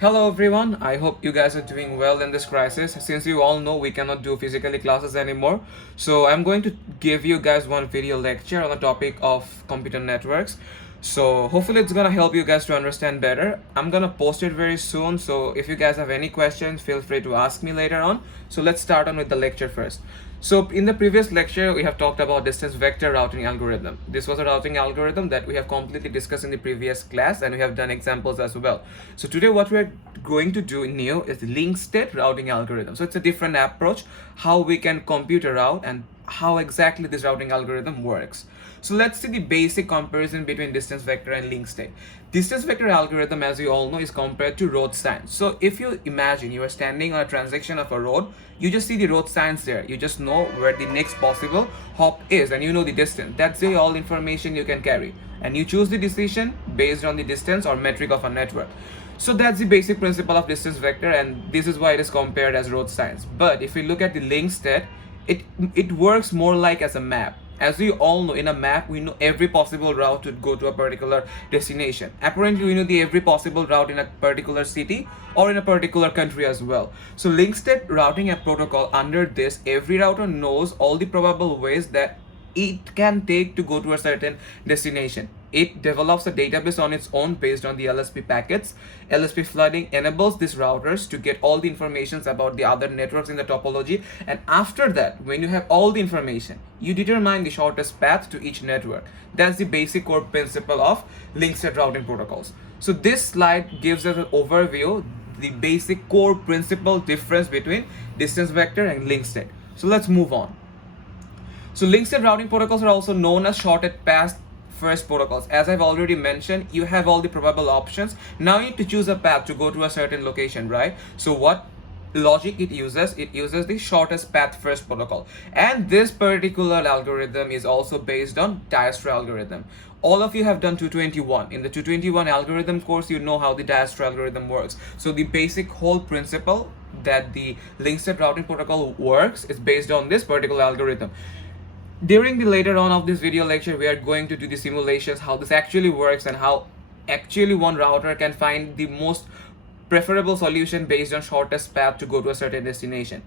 Hello everyone, I hope you guys are doing well in this crisis. Since you all know we cannot do physically classes anymore, so I'm going to give you guys one video lecture on the topic of computer networks. So hopefully it's gonna help you guys to understand better. I'm gonna post it very soon, so if you guys have any questions, feel free to ask me later on. So let's start on with the lecture first. So in the previous lecture, we have talked about distance vector routing algorithm. This was a routing algorithm that we have completely discussed in the previous class, and we have done examples as well. So today what we're going to do new is linked state routing algorithm. So it's a different approach, how we can compute a route and how exactly this routing algorithm works. So let's see the basic comparison between distance vector and linked state. Distance vector algorithm, as you all know, is compared to road signs. So if you imagine you are standing on a transection of a road, you just see the road signs there. You just know where the next possible hop is and you know the distance. That's the all information you can carry. And you choose the decision based on the distance or metric of a network. So that's the basic principle of distance vector, and this is why it is compared as road signs. But if we look at the linked state, it works more like as a map. As we all know, in a map we know every possible route to go to a particular destination. Apparently we know the every possible route in a particular city or in a particular country as well. So linked state routing a protocol, under this every router knows all the probable ways that it can take to go to a certain destination. It develops a database on its own based on the LSP packets. LSP flooding enables these routers to get all the information about the other networks in the topology, and after that, when you have all the information, you determine the shortest path to each network. That's the basic core principle of linked state routing protocols. So this slide gives us an overview, the basic core principle difference between distance vector and linked state. So let's move on. So linked state routing protocols are also known as shortest path first protocols. As I've already mentioned, you have all the probable options. Now you need to choose a path to go to a certain location, right? So what logic it uses the shortest path first protocol, and this particular algorithm is also based on Dijkstra algorithm. All of you have done 221. In the 221 algorithm course, you know how the Dijkstra algorithm works. So the basic whole principle that the linked state routing protocol works is based on this particular algorithm. During the later on of this video lecture, we are going to do the simulations, how this actually works and how actually one router can find the most preferable solution based on shortest path to go to a certain destination.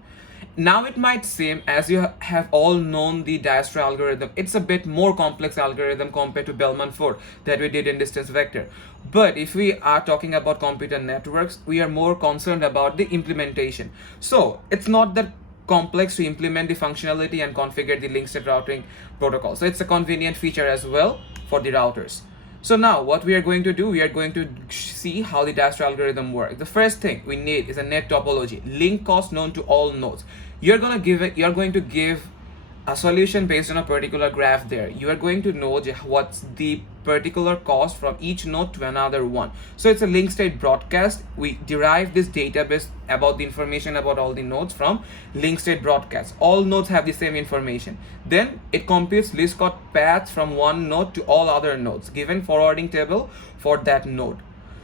Now it might seem, as you have all known the Dijkstra algorithm, it's a bit more complex algorithm compared to Bellman-Ford that we did in distance vector. But if we are talking about computer networks, we are more concerned about the implementation. So it's not that complex to implement the functionality and configure the linked state routing protocol. So it's a convenient feature as well for the routers. So now what we are going to do, we are going to see how the Dijkstra algorithm works. The first thing we need is a net topology, link cost known to all nodes. You're going to give a solution based on a particular graph there. You are going to know what's the particular cost from each node to another one. So it's a linked state broadcast. We derive this database about the information about all the nodes from linked state broadcast. All nodes have the same information. Then it computes least cost paths from one node to all other nodes, given forwarding table for that node.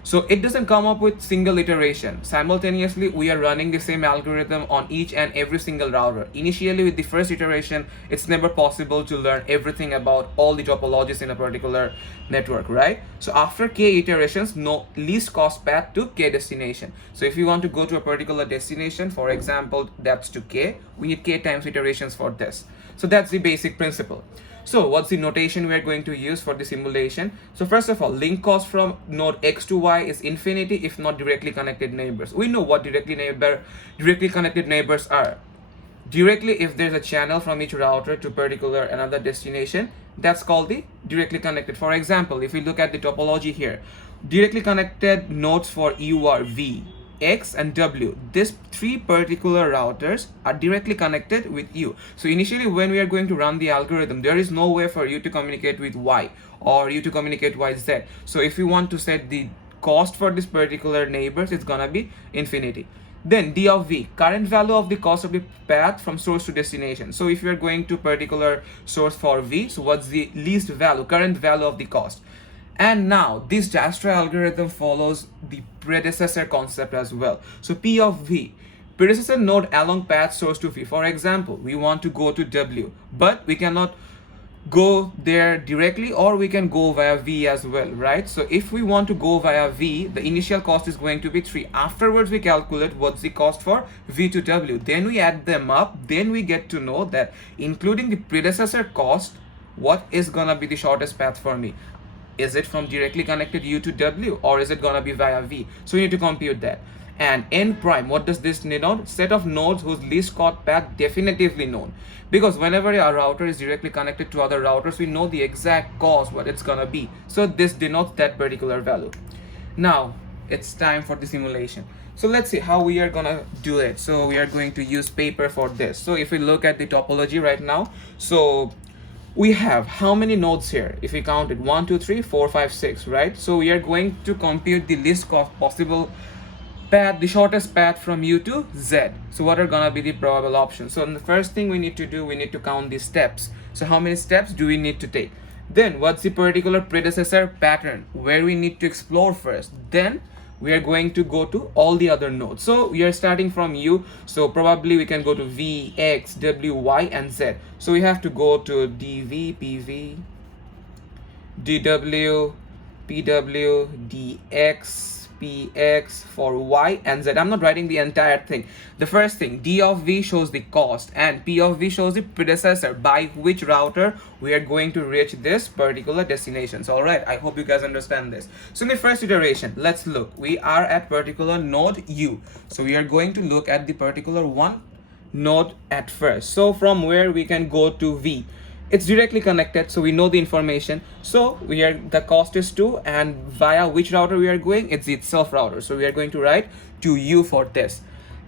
So it doesn't come up with single iteration. Simultaneously, we are running the same algorithm on each and every single router. Initially, with the first iteration, it's never possible to learn everything about all the topologies in a particular network, right? So after k iterations, no least cost path to k destination. So if you want to go to a particular destination, for example, that's to k, we need k times iterations for this. So that's the basic principle. So what's the notation we are going to use for the simulation? So first of all, link cost from node X to Y is infinity if not directly connected neighbors. We know what directly connected neighbors are. Directly, if there's a channel from each router to particular another destination, that's called the directly connected. For example, if we look at the topology here, directly connected nodes for U are V, X and W. These three particular routers are directly connected with you. So initially when we are going to run the algorithm, there is no way for you to communicate with Y or you to communicate with Z. So if you want to set the cost for this particular neighbors, it's gonna be infinity. Then D of V, current value of the cost of the path from source to destination. So if you are going to particular source for V, so what's the least value, current value of the cost? And now this Dijkstra algorithm follows the predecessor concept as well. So P of V, predecessor node along path source to V. For example, we want to go to W, but we cannot go there directly, or we can go via V as well, right? So if we want to go via V, the initial cost is going to be 3. Afterwards we calculate what's the cost for V to W, then we add them up, then we get to know that including the predecessor cost, what is gonna be the shortest path for me. Is it from directly connected U to W, or is it gonna be via V? So we need to compute that. And n prime, what does this denote? Set of nodes whose least cost path definitively known. Because whenever a router is directly connected to other routers, we know the exact cost, what it's gonna be. So this denotes that particular value. Now it's time for the simulation. So let's see how we are gonna do it. So we are going to use paper for this. So if we look at the topology right now, so we have how many nodes here? If we count it, 1 2 3 4 5 6, right? So we are going to compute the least cost possible path, the shortest path from U to Z. So what are gonna be the probable options? So the first thing we need to do, we need to count the steps. So how many steps do we need to take? Then what's the particular predecessor pattern where we need to explore first? Then we are going to go to all the other nodes. So we are starting from U, so probably we can go to V, X, W, Y, and Z. So we have to go to DV, PV, DW, PW, DX, PX for Y and Z. I'm not writing the entire thing. The first thing, D of V shows the cost and P of V shows the predecessor by which router we are going to reach this particular destination. So alright, I hope you guys understand this. So in the first iteration, let's look. We are at particular node U. So we are going to look at the particular one node at first. So from where we can go to V. It's directly connected, so we know the information. So the cost is 2, and via which router we are going, it's the itself router. So we are going to write to U for this.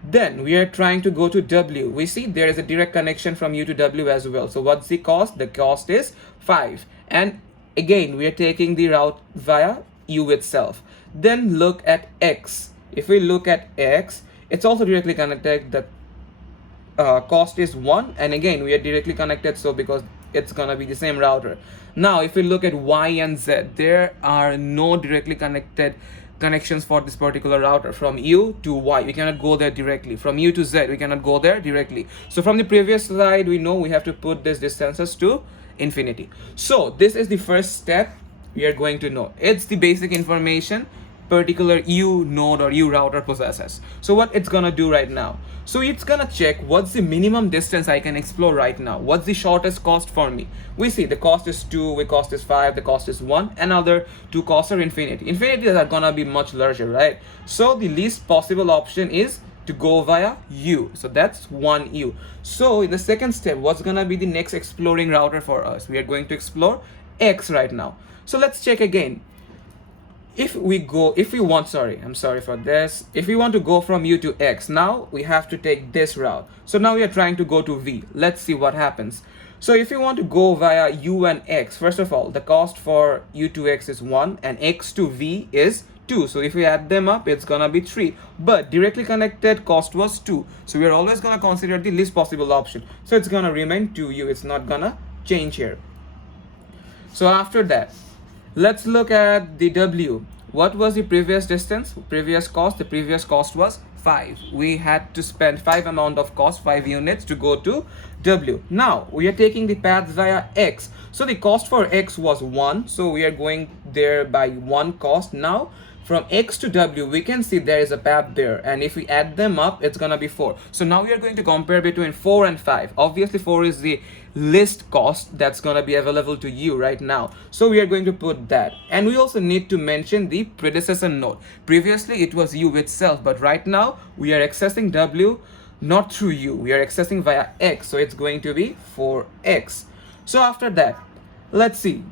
Then we are trying to go to W. We see there is a direct connection from U to W as well. So what's the cost? The cost is 5. And again, we are taking the route via U itself. Then look at X. If we look at X, it's also directly connected. The cost is 1, and again we are directly connected, so because it's gonna be the same router. Now if we look at Y and Z, there are no directly connected connections for this particular router. From U to Y, we cannot go there directly. From U to Z, we cannot go there directly. So from the previous slide, we know we have to put these distances to infinity. So this is the first step we are going to know. It's the basic information particular U node or U router possesses. So what it's gonna do right now, so it's gonna check what's the minimum distance I can explore right now, what's the shortest cost for me. We see the cost is 2, the cost is 5, the cost is 1, and other two costs are infinities are gonna be much larger, right? So the least possible option is to go via U. So that's 1 U. So in the second step, what's gonna be the next exploring router for us? We are going to explore X right now. So let's check again. If we want to go from U to X, now we have to take this route. So now we are trying to go to V. Let's see what happens. So if you want to go via U and X, first of all, the cost for U to X is 1 and X to V is 2. So if we add them up, it's gonna be 3. But directly connected cost was 2. So we are always gonna consider the least possible option. So it's gonna remain 2U. It's not gonna change here. So after that, let's look at the W. What was the previous distance? Previous cost? The previous cost was 5. We had to spend 5 amount of cost, 5 units to go to W. Now we are taking the path via X. So the cost for X was 1. So we are going there by 1 cost. Now from X to W, we can see there is a path there, and if we add them up, it's gonna be 4. So now we are going to compare between 4 and 5. Obviously 4 is the least cost that's gonna be available to you right now, so we are going to put that. And we also need to mention the predecessor node. Previously it was U itself, but right now we are accessing W not through U, we are accessing via X, so it's going to be 4X. So after that, let's see,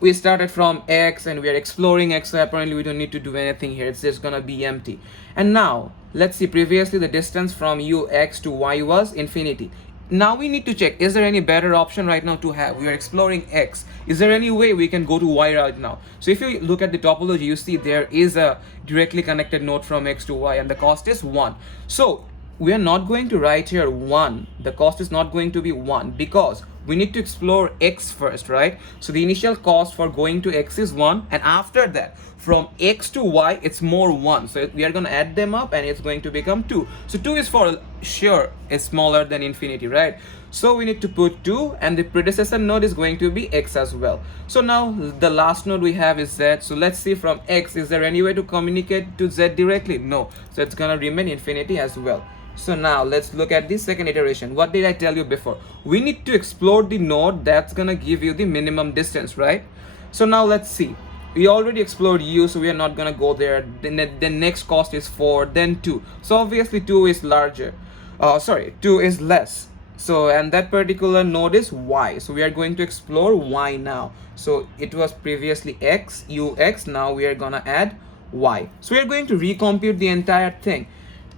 we started from X and we are exploring X, so apparently we don't need to do anything here, it's just gonna be empty. And now let's see, previously the distance from UX to Y was infinity. Now we need to check, is there any better option right now to have? We are exploring X, is there any way we can go to Y right now? So if you look at the topology, you see there is a directly connected node from X to Y and the cost is 1. So we are not going to write here 1, the cost is not going to be 1 because we need to explore X first, right? So the initial cost for going to X is 1, and after that from X to Y it's more 1, so we are going to add them up and it's going to become 2. So 2 is for sure is smaller than infinity, right? So we need to put 2, and the predecessor node is going to be x as well. So now the last node we have is z. So let's see from x, is there any way to communicate to z directly? No. So it's gonna remain infinity as well. So now let's look at the second iteration. What did I tell you before? We need to explore the node that's gonna give you the minimum distance, right? So now let's see. We already explored u, so we are not gonna go there. The next cost is 4, then 2. So obviously 2 is larger. 2 is less. So, and that particular node is y. So we are going to explore y now. So it was previously x, ux. Now we are gonna add y. So we are going to recompute the entire thing.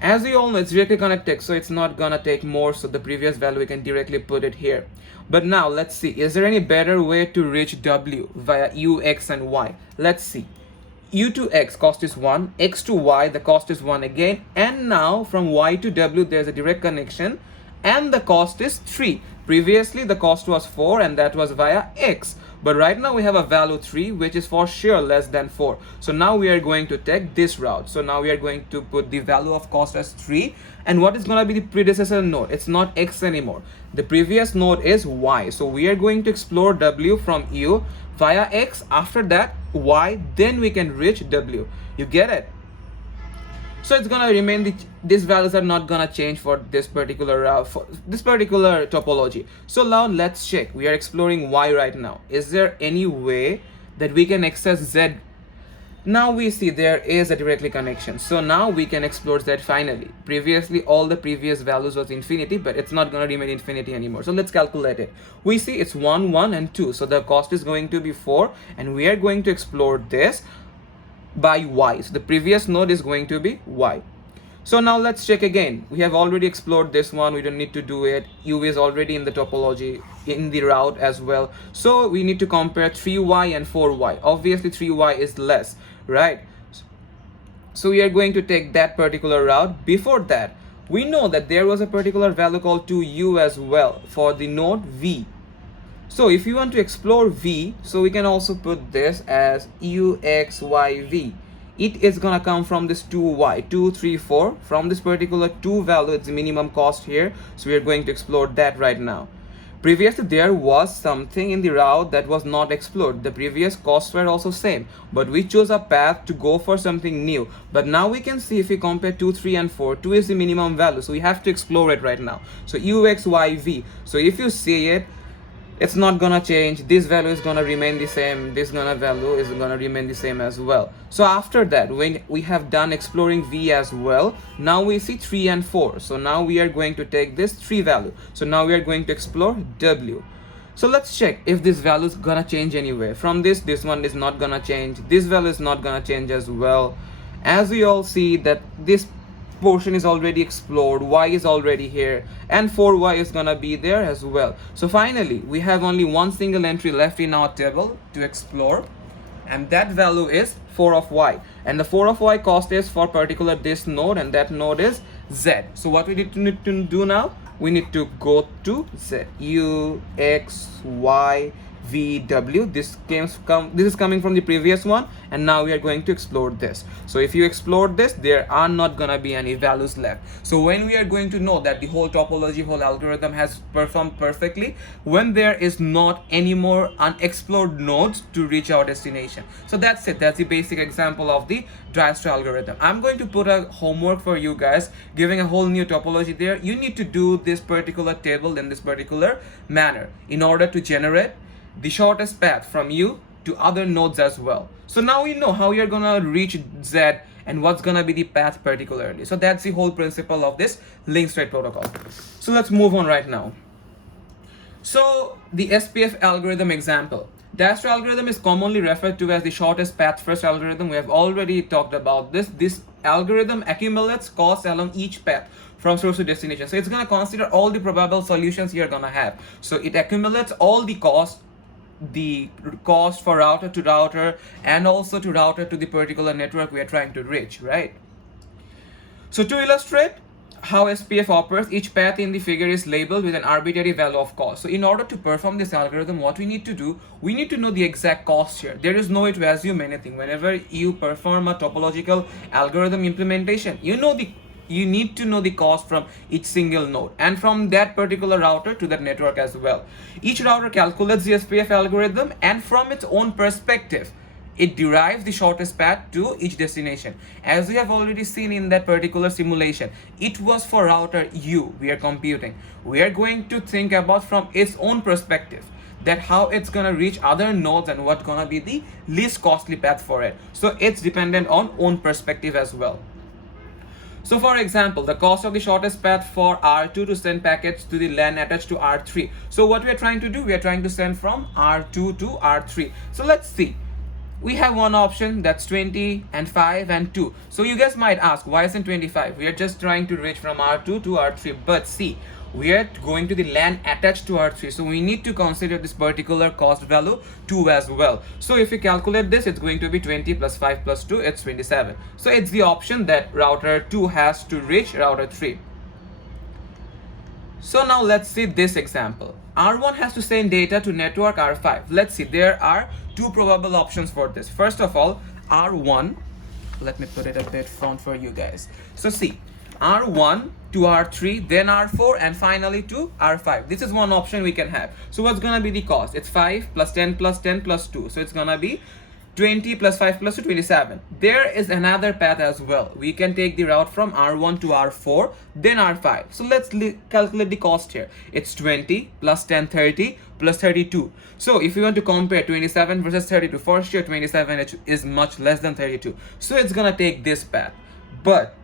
As we all know, it's directly gonna take, so it's not gonna take more. So the previous value we can directly put it here. But now let's see, is there any better way to reach w via u, x and y? Let's see. U to x cost is 1, x to y the cost is 1 again, and now from y to w there's a direct connection, and the cost is 3. Previously the cost was 4, and that was via x. But right now we have a value 3, which is for sure less than 4. So now we are going to take this route. So now we are going to put the value of cost as 3. And what is going to be the predecessor node? It's not x anymore. The previous node is y. So we are going to explore w from u via x. After that, y. Then we can reach w. You get it? So it's gonna remain these values are not gonna change for this particular topology. So now let's check. We are exploring y right now. Is there any way that we can access z? Now we see there is a directly connection. So now we can explore z finally. Previously all the previous values was infinity, but it's not gonna remain infinity anymore. So let's calculate it. We see it's 1, 1 and 2. So the cost is going to be 4, and we are going to explore this by y. So the previous node is going to be y. So now let's check again. We have already explored this one. We don't need to do it. U is already in the topology, in the route as well. So we need to compare 3y and 4y. Obviously 3y is less, right? So we are going to take that particular route. Before that, we know that there was a particular value called 2u as well for the node v. So if you want to explore v, so we can also put this as uxyv. It is gonna come from this 2y, 2, 3, 4. From this particular 2 value, it's the minimum cost here. So we are going to explore that right now. Previously, there was something in the route that was not explored. The previous costs were also same, but we chose a path to go for something new. But now we can see if we compare 2, 3 and 4, 2 is the minimum value. So we have to explore it right now. So uxyv. So if you see it, it's not gonna change. This value is gonna remain the same. This value is gonna remain the same as well. So after that, when we have done exploring v as well, now we see 3 and 4. So now we are going to take this 3 value. So now we are going to explore w. So let's check if this value is gonna change anywhere. From this one is not gonna change. This value is not gonna change as well. As we all see that this portion is already explored, y is already here, and 4y is gonna be there as well. So finally we have only one single entry left in our table to explore, and that value is 4 of y, and the 4 of y cost is for particular this node, and that node is z. So what we need to do now, we need to go to z, u, x, y, v, w. This is coming from the previous one, and now we are going to explore this. So if you explore this, there are not gonna be any values left. So when we are going to know that the whole topology, whole algorithm has performed perfectly, when there is not any more unexplored nodes to reach our destination. So that's it. That's the basic example of the Dijkstra algorithm. I'm going to put a homework for you guys, giving a whole new topology there. You need to do this particular table in this particular manner in order to generate the shortest path from you to other nodes as well. So now we know how you're gonna reach z and what's gonna be the path particularly. So that's the whole principle of this link state protocol. So let's move on right now. So the SPF algorithm example. Dijkstra algorithm is commonly referred to as the shortest path first algorithm. We have already talked about this. This algorithm accumulates costs along each path from source to destination. So it's gonna consider all the probable solutions you're gonna have. So it accumulates all the cost for router to router, and also to router to the particular network we are trying to reach, right? So to illustrate how SPF operates, each path in the figure is labeled with an arbitrary value of cost. So in order to perform this algorithm, what we need to do, we need to know the exact cost here. There is no way to assume anything. Whenever you perform a topological algorithm implementation, you know the you need to know the cost from each single node and from that particular router to that network as well. Each router calculates the SPF algorithm, and from its own perspective, it derives the shortest path to each destination. As we have already seen in that particular simulation, it was for router U we are computing. We are going to think about from its own perspective that how it's gonna reach other nodes and what gonna be the least costly path for it. So it's dependent on own perspective as well. So for example, the cost of the shortest path for R2 to send packets to the LAN attached to R3. So what we are trying to do, we are trying to send from R2 to R3. So let's see. We have one option that's 20 and 5 and 2. So you guys might ask, why isn't 25? We are just trying to reach from R2 to R3. But see, we are going to the LAN attached to R3. So we need to consider this particular cost value 2 as well. So if we calculate this, it's going to be 20 plus 5 plus 2, it's 27. So it's the option that router 2 has to reach router 3. So now let's see this example. R1 has to send data to network R5. Let's see, there are two probable options for this. First of all, R1, let me put it a bit front for you guys. So see, R1 to R3, then R4, and finally to R5. This is one option we can have. So what's gonna be the cost? It's 5 plus 10 plus 10 plus 2. So it's gonna be 20 plus 5 plus 2, 27. There is another path as well. We can take the route from R1 to R4, then R5. So let's calculate the cost here. It's 20 plus 10, 30 plus 32. So if you want to compare 27 versus 32, for sure 27 is much less than 32. So it's gonna take this path. But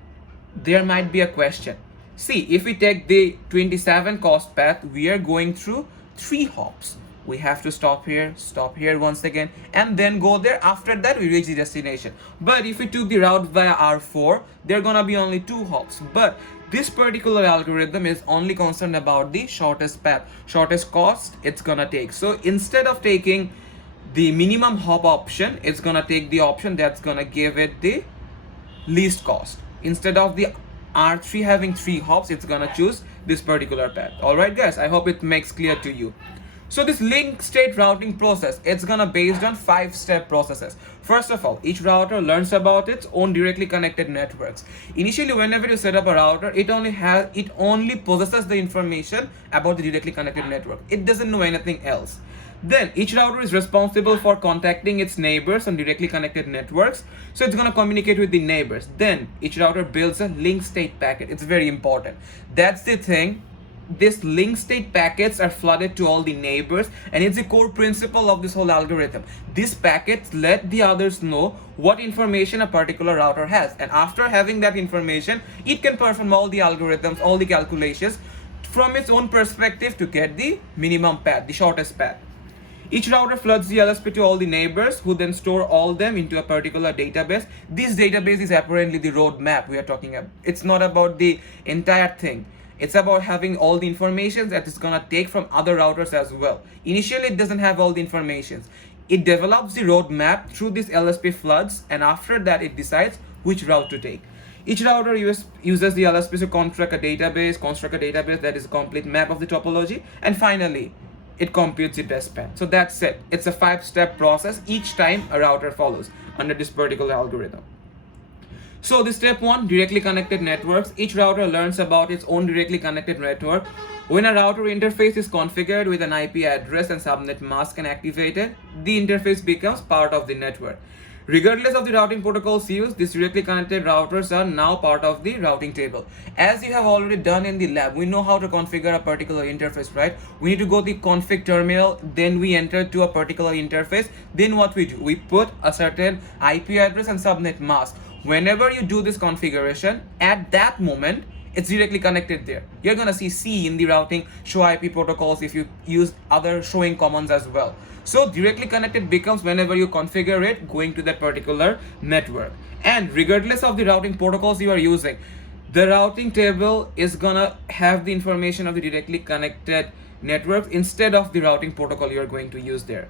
there might be a question. See, if we take the 27 cost path, we are going through 3 hops. We have to stop here once again, and then go there. After that, we reach the destination. But if we took the route via R4, there are gonna be only 2 hops. But this particular algorithm is only concerned about the shortest path, shortest cost it's gonna take. So instead of taking the minimum hop option, it's gonna take the option that's gonna give it the least cost. Instead of the R3 having 3 hops, it's gonna choose this particular path. Alright guys, I hope it makes clear to you. So this link state routing process, it's gonna based on 5-step processes. First of all, each router learns about its own directly connected networks. Initially, whenever you set up a router, it only possesses the information about the directly connected network. It doesn't know anything else. Then each router is responsible for contacting its neighbors on directly connected networks. So it's gonna communicate with the neighbors. Then each router builds a link state packet. It's very important. That's the thing. This link state packets are flooded to all the neighbors, and it's the core principle of this whole algorithm. These packets let the others know what information a particular router has, and after having that information, it can perform all the algorithms, all the calculations from its own perspective to get the minimum path, the shortest path. Each router floods the LSP to all the neighbors, who then store all them into a particular database. This database is apparently the roadmap we are talking about. It's not about the entire thing. It's about having all the information that it's gonna take from other routers as well. Initially, it doesn't have all the information. It develops the roadmap through this LSP floods, and after that, it decides which route to take. Each router uses the LSP to construct a database that is a complete map of the topology, and finally, it computes the best path. So that's it. It's a 5-step process each time a router follows under this particular algorithm. So the step 1, directly connected networks. Each router learns about its own directly connected network. When a router interface is configured with an IP address and subnet mask and activated, the interface becomes part of the network. Regardless of the routing protocols used, these directly connected routers are now part of the routing table. As you have already done in the lab, we know how to configure a particular interface, right? We need to go to the config terminal, then we enter to a particular interface. Then what we do? We put a certain IP address and subnet mask. Whenever you do this configuration, at that moment, it's directly connected there. You're gonna see C in the routing show IP protocols if you use other showing commands as well. So directly connected becomes whenever you configure it going to that particular network. And regardless of the routing protocols you are using, the routing table is gonna have the information of the directly connected network instead of the routing protocol you're going to use there.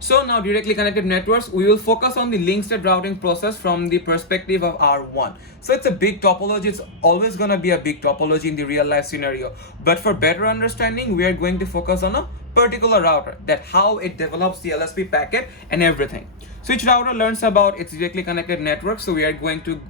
So now directly connected networks, we will focus on the link state routing process from the perspective of R1. So it's a big topology. It's always going to be a big topology in the real life scenario. But for better understanding, we are going to focus on a particular router, that how it develops the LSP packet and everything. So each router learns about its directly connected network. So we are going to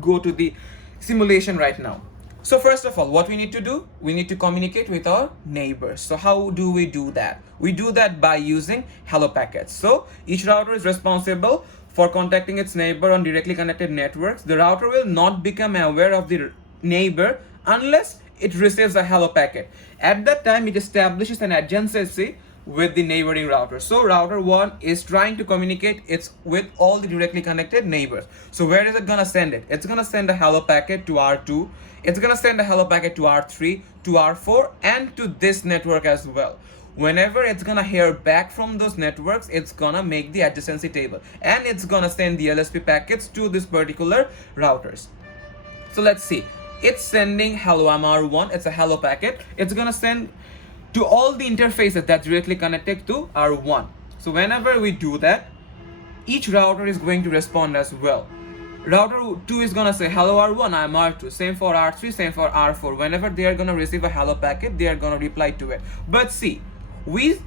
go to the simulation right now. So first of all, what we need to do, we need to communicate with our neighbors. So how do we do that? We do that by using hello packets. So each router is responsible for contacting its neighbor on directly connected networks. The router will not become aware of the neighbor unless it receives a hello packet. At that time, it establishes an adjacency with the neighboring router. So router 1 is trying to communicate it's with all the directly connected neighbors. So where is it gonna send it? It's gonna send a hello packet to R2. It's gonna send a hello packet to R3, to R4, and to this network as well. Whenever it's gonna hear back from those networks, it's gonna make the adjacency table and it's gonna send the LSP packets to this particular routers. So let's see. It's sending hello, I'm R1. It's a hello packet. It's gonna send to all the interfaces that directly connected to R1. So whenever we do that, each router is going to respond as well. Router 2 is gonna say hello R1, I'm R2. Same for R3, same for R4. Whenever they are gonna receive a hello packet, they are gonna reply to it. But see, we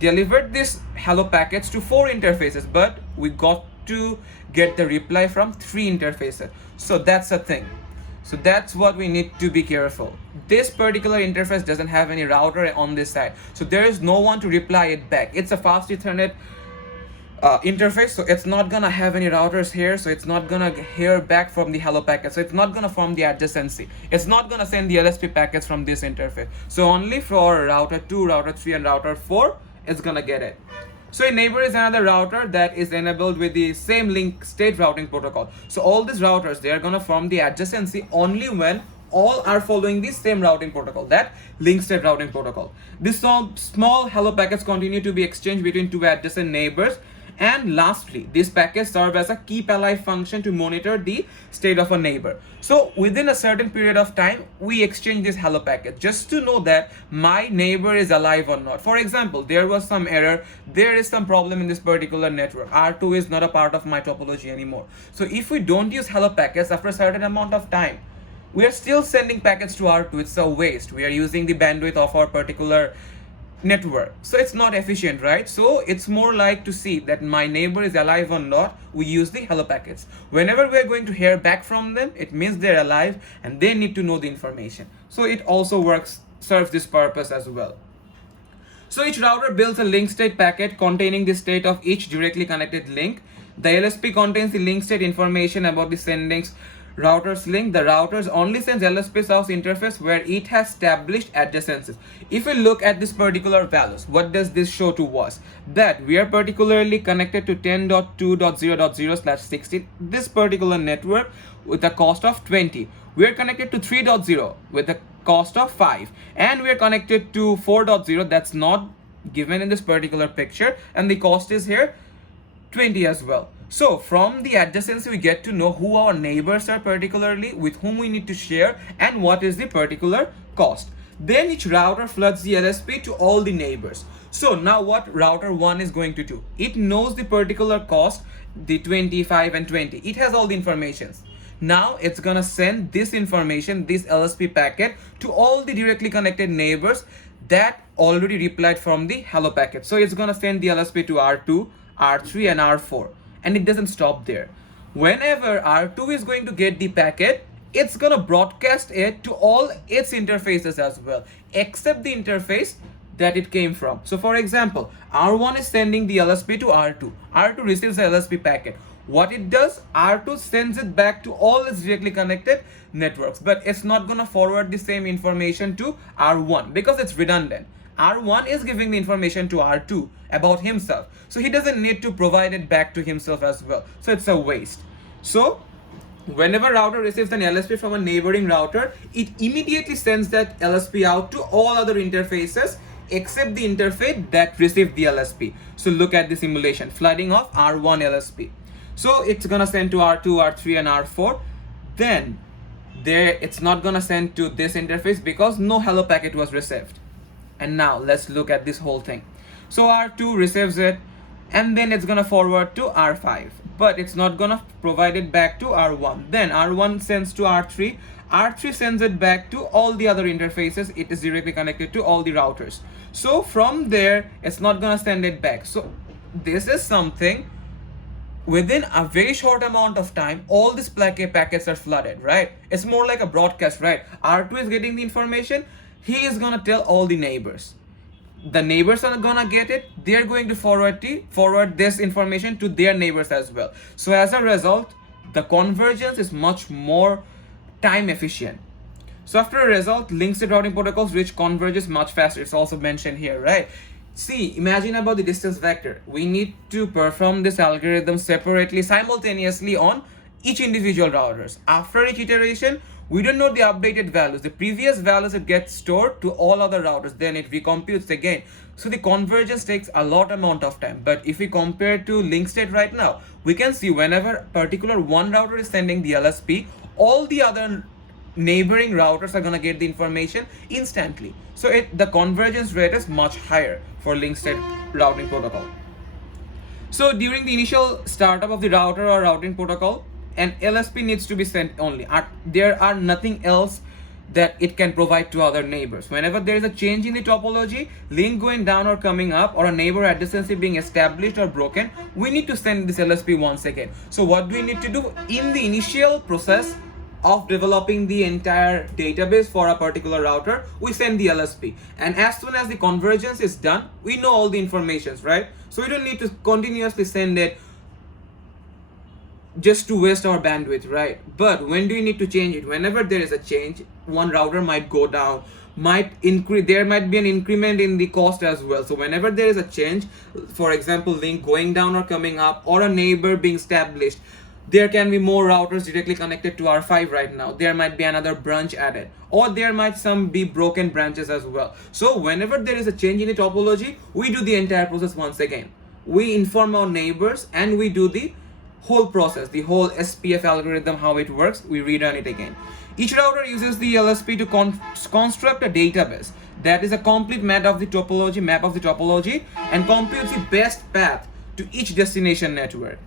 delivered this hello packets to 4 interfaces, but we got to get the reply from 3 interfaces. So that's a thing. So that's what we need to be careful. This particular interface doesn't have any router on this side, so there is no one to reply it back. It's a fast Ethernet interface, so it's not gonna have any routers here, so it's not gonna hear back from the hello packet, so it's not gonna form the adjacency. It's not gonna send the LSP packets from this interface. So only for router 2, router 3, and router 4 it's gonna get it. So a neighbor is another router that is enabled with the same link state routing protocol. So all these routers, they are gonna form the adjacency only when all are following the same routing protocol, that link state routing protocol. These small hello packets continue to be exchanged between 2 adjacent neighbors. And lastly, these packets serve as a keep alive function to monitor the state of a neighbor. So within a certain period of time, we exchange this hello packet just to know that my neighbor is alive or not. For example, there was some error, there is some problem in this particular network. R2 is not a part of my topology anymore. So if we don't use hello packets after a certain amount of time, we are still sending packets to R2. It's a waste. We are using the bandwidth of our particular network, so it's not efficient, right? So it's more like to see that my neighbor is alive or not, we use the hello packets. Whenever we are going to hear back from them, it means they're alive and they need to know the information. So it also serves this purpose as well. So each router builds a link state packet containing the state of each directly connected link. The LSP contains the link state information about the sending router's link. The routers only sends LSP source interface where it has established adjacencies. If we look at this particular values, what does this show to us? That we are particularly connected to 10.2.0.0/16, this particular network with a cost of 20. We are connected to 3.0 with a cost of 5, and we are connected to 4.0 that's not given in this particular picture, and the cost is here 20 as well. So from the adjacency, we get to know who our neighbors are particularly, with whom we need to share, and what is the particular cost. Then each router floods the LSP to all the neighbors. So now what router 1 is going to do? It knows the particular cost, the 25 and 20. It has all the informations. Now it's gonna send this information, this LSP packet, to all the directly connected neighbors that already replied from the hello packet. So it's gonna send the LSP to R2, R3, and R4. And it doesn't stop there. Whenever R2 is going to get the packet, it's gonna broadcast it to all its interfaces as well, except the interface that it came from. So for example, R1 is sending the LSP to R2. R2 receives the LSP packet. What it does, R2 sends it back to all its directly connected networks, but it's not gonna forward the same information to R1 because it's redundant. R1 is giving the information to R2 about himself, so he doesn't need to provide it back to himself as well. So it's a waste. So whenever router receives an LSP from a neighboring router, it immediately sends that LSP out to all other interfaces except the interface that received the LSP. So look at the simulation, flooding of R1 LSP. So it's gonna send to R2, R3, and R4. Then it's not gonna send to this interface because no hello packet was received. And now let's look at this whole thing. So R2 receives it, and then it's gonna forward to R5, but it's not gonna provide it back to R1. Then R1 sends to R3, R3 sends it back to all the other interfaces. It is directly connected to all the routers. So from there, it's not gonna send it back. So this is something within a very short amount of time, all these packets are flooded, right? It's more like a broadcast, right? R2 is getting the information, he is gonna tell all the neighbors. The neighbors are gonna get it, they're going to forward this information to their neighbors as well. So as a result, the convergence is much more time efficient. So after a result, link state routing protocols which converges much faster. It's also mentioned here, right? See, imagine about the distance vector. We need to perform this algorithm separately, simultaneously on each individual routers. After each iteration, we don't know the updated values. The previous values it gets stored to all other routers, then it recomputes again. So the convergence takes a lot amount of time. But if we compare to link state right now, we can see whenever particular one router is sending the LSP, all the other neighboring routers are gonna get the information instantly. So the convergence rate is much higher for link state routing protocol. So during the initial startup of the router or routing protocol, an LSP needs to be sent only. There are nothing else that it can provide to other neighbors. Whenever there is a change in the topology, link going down or coming up, or a neighbor adjacency being established or broken, we need to send this LSP once again. So what do we need to do? In the initial process of developing the entire database for a particular router, we send the LSP, and as soon as the convergence is done, we know all the informations, right? So we don't need to continuously send it just to waste our bandwidth, right? But when do you need to change it? Whenever there is a change, one router might go down, might increase, there might be an increment in the cost as well. So whenever there is a change, for example, link going down or coming up, or a neighbor being established, there can be more routers directly connected to R5 right now. There might be another branch added, or there might some be broken branches as well. So whenever there is a change in the topology, we do the entire process once again. We inform our neighbors and we do the whole process, the whole SPF algorithm, how it works, we rerun it again. Each router uses the LSP to construct a database that is a complete map of the topology, and computes the best path to each destination network.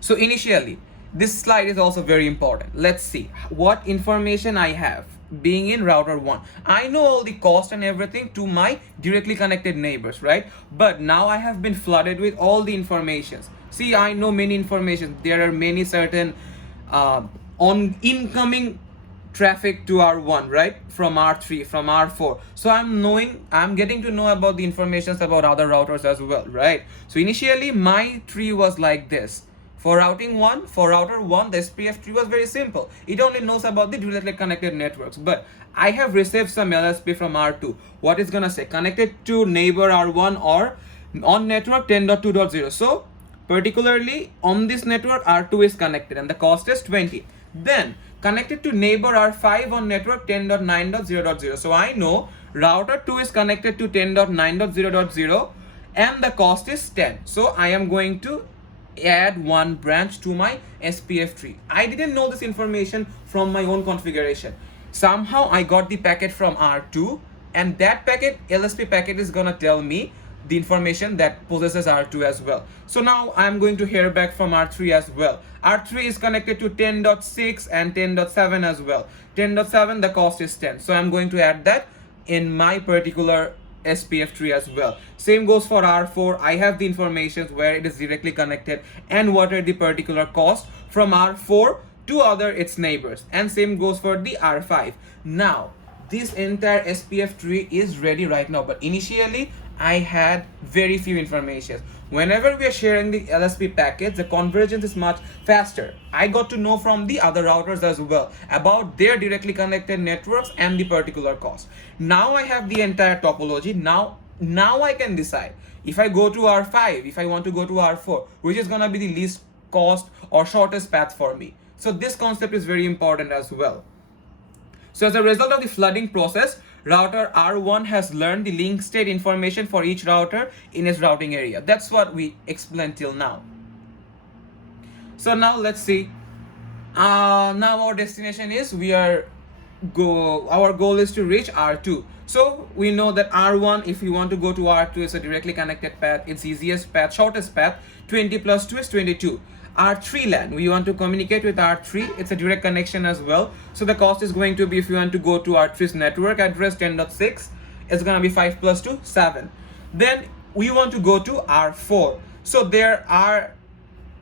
So initially, this slide is also very important. Let's see what information I have being in router 1. I know all the cost and everything to my directly connected neighbors, right? But now I have been flooded with all the informations. See, I know many information. There are many certain on incoming traffic to R1, right? From R3, from R4. So I'm getting to know about the informations about other routers as well, right? So initially my tree was like this. For router 1, the SPF tree was very simple. It only knows about the directly connected networks. But I have received some LSP from R2. What is gonna say? Connected to neighbor R1 or on network 10.2.0. So particularly on this network, R2 is connected and the cost is 20. Then connected to neighbor R5 on network 10.9.0.0. So I know router 2 is connected to 10.9.0.0 and the cost is 10. So I am going to add one branch to my SPF tree. I didn't know this information from my own configuration. Somehow I got the packet from R2, and that packet, LSP packet, is gonna tell me the information that possesses R2 as well. So now I'm going to hear back from R3 as well. R3 is connected to 10.6 and 10.7 as well. 10.7, the cost is 10. So I'm going to add that in my particular SPF tree as well. Same goes for R4. I have the information where it is directly connected and what are the particular cost from R4 to other its neighbors, and same goes for the R5. Now this entire SPF tree is ready right now, but initially I had very few information. Whenever we are sharing the LSP packets, the convergence is much faster. I got to know from the other routers as well about their directly connected networks and the particular cost. Now I have the entire topology. Now I can decide if I go to R5, if I want to go to R4, which is gonna be the least cost or shortest path for me. So this concept is very important as well. So as a result of the flooding process, router R1 has learned the link state information for each router in its routing area. That's what we explained till now. So now let's see. Now our destination is our goal is to reach R2. So we know that R1, if we want to go to R2, is a directly connected path. Its easiest path, shortest path, 20 plus 2 is 22. R3 LAN, we want to communicate with R3, it's a direct connection as well. So the cost is going to be, if you want to go to R3's network address 10.6, it's gonna be 5 plus 2, 7. Then we want to go to R4. So there are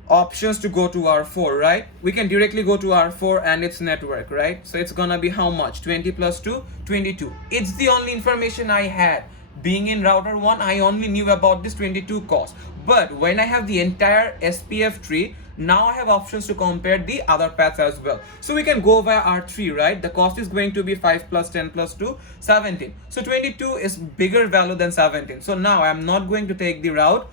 options to go to R4, right? We can directly go to R4 and its network, right? So it's gonna be how much? 20 plus 2, 22. It's the only information I had. Being in router 1, I only knew about this 22 cost. But when I have the entire SPF tree, now I have options to compare the other paths as well. So we can go via R3, right? The cost is going to be 5 plus 10 plus 2, 17. So 22 is bigger value than 17. So now I'm not going to take the route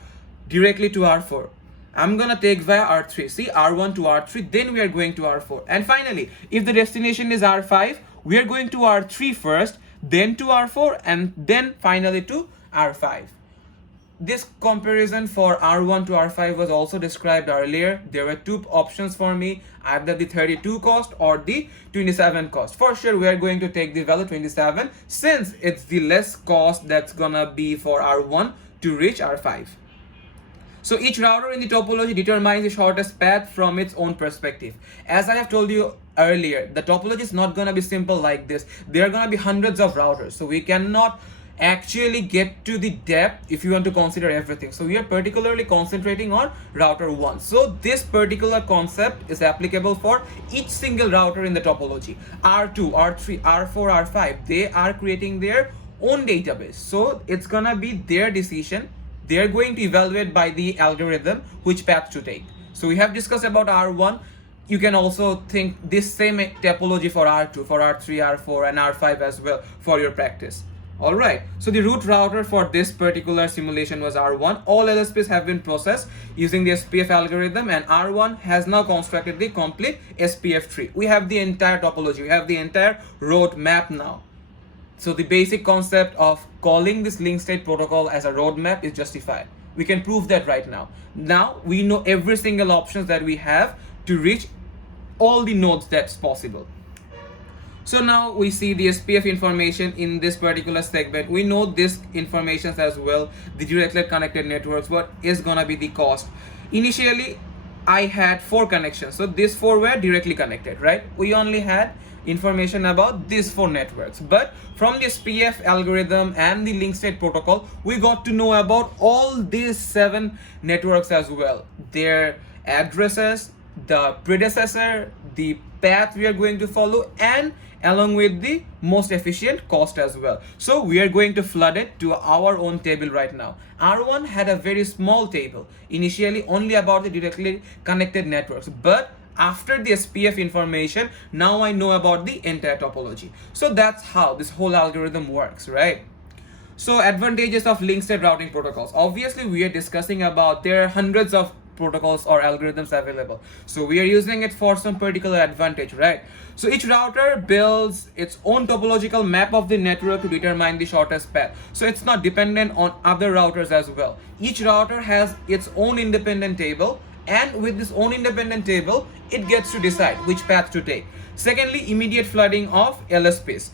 directly to R4. I'm gonna take via R3. See, R1 to R3, then we are going to R4. And finally, if the destination is R5, we are going to R3 first, then to R4, and then finally to R5. This comparison for R1 to R5 was also described earlier. There were two options for me, either the 32 cost or the 27 cost. For sure, we are going to take the value 27 since it's the less cost that's gonna be for R1 to reach R5. So each router in the topology determines the shortest path from its own perspective. As I have told you earlier, the topology is not going to be simple like this. There are going to be hundreds of routers. So we cannot actually get to the depth if you want to consider everything. So we are particularly concentrating on router 1. So this particular concept is applicable for each single router in the topology. R2, R3, R4, R5, they are creating their own database. So it's going to be their decision. They're going to evaluate by the algorithm which path to take. So we have discussed about R1. You can also think this same topology for R2, for R3, R4, and R5 as well for your practice. All right. So the root router for this particular simulation was R1. All LSPs have been processed using the SPF algorithm, and R1 has now constructed the complete SPF tree. We have the entire topology. We have the entire roadmap now. So the basic concept of calling this link state protocol as a roadmap is justified. We can prove that right now. Now we know every single options that we have to reach all the nodes that's possible. So now we see the SPF information in this particular segment. We know this information as well, the directly connected networks, what is gonna be the cost. Initially, I had 4 connections. So these 4 were directly connected, right? We only had information about these 4 networks, but from the SPF algorithm and the link state protocol, we got to know about all these 7 networks as well, their addresses, the predecessor, the path we are going to follow, and along with the most efficient cost as well. So we are going to flood it to our own table right now. R1 had a very small table initially, only about the directly connected networks, but after the SPF information, now I know about the entire topology. So that's how this whole algorithm works, right? So advantages of link state routing protocols. Obviously, we are discussing about there are hundreds of protocols or algorithms available. So we are using it for some particular advantage, right? So each router builds its own topological map of the network to determine the shortest path. So it's not dependent on other routers as well. Each router has its own independent table, and with this own independent table, it gets to decide which path to take. Secondly, immediate flooding of LSPs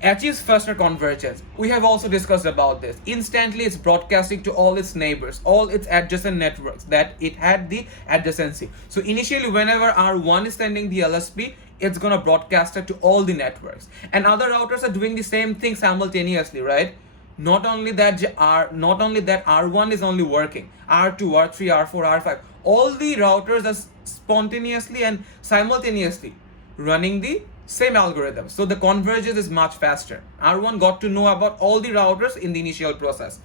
achieves faster convergence. We have also discussed about this. Instantly, it's broadcasting to all its neighbors, all its adjacent networks that it had the adjacency. So initially, whenever R1 is sending the LSP, it's gonna broadcast it to all the networks, and other routers are doing the same thing simultaneously, right? Not only that R1 is only working, R2, R3, R4, R5, all the routers are spontaneously and simultaneously running the same algorithm. So the convergence is much faster. R1 got to know about all the routers in the initial process.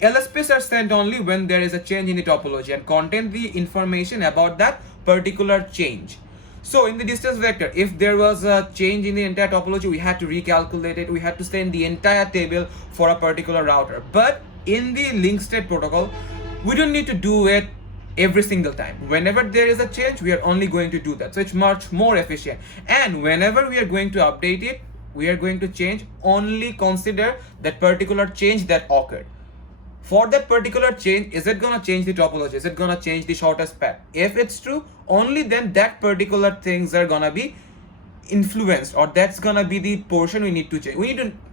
LSPs are sent only when there is a change in the topology and contain the information about that particular change. So in the distance vector, if there was a change in the entire topology, we had to recalculate it. We had to send the entire table for a particular router. But in the link state protocol, we don't need to do it every single time. Whenever there is a change, we are only going to do that. So it's much more efficient. And whenever we are going to update it, we are going to change, only consider that particular change that occurred. For that particular change, is it going to change the topology? Is it going to change the shortest path? If it's true, only then that particular things are going to be influenced, or that's going to be the portion we need to change.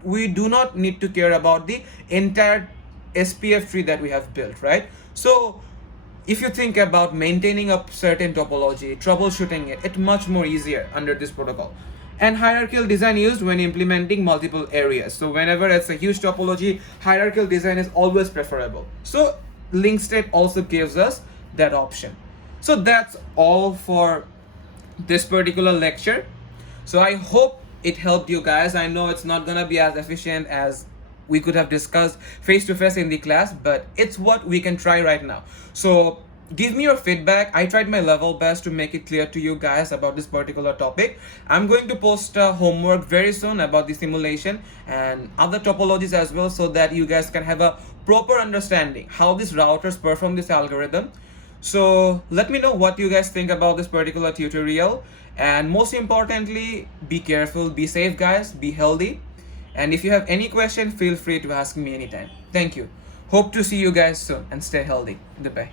We do not need to care about the entire SPF tree that we have built, right? So if you think about maintaining a certain topology, troubleshooting it, it's much more easier under this protocol. And hierarchical design used when implementing multiple areas. So whenever it's a huge topology, hierarchical design is always preferable. So link state also gives us that option. So that's all for this particular lecture. So I hope it helped you guys. I know it's not gonna be as efficient as we could have discussed face to face in the class, but it's what we can try right now. So give me your feedback. I tried my level best to make it clear to you guys about this particular topic. I'm going to post homework very soon about the simulation and other topologies as well, so that you guys can have a proper understanding how these routers perform this algorithm. So let me know what you guys think about this particular tutorial, and most importantly, be careful, be safe guys, be healthy, and if you have any question, feel free to ask me anytime. Thank you. Hope to see you guys soon, and stay healthy. Goodbye.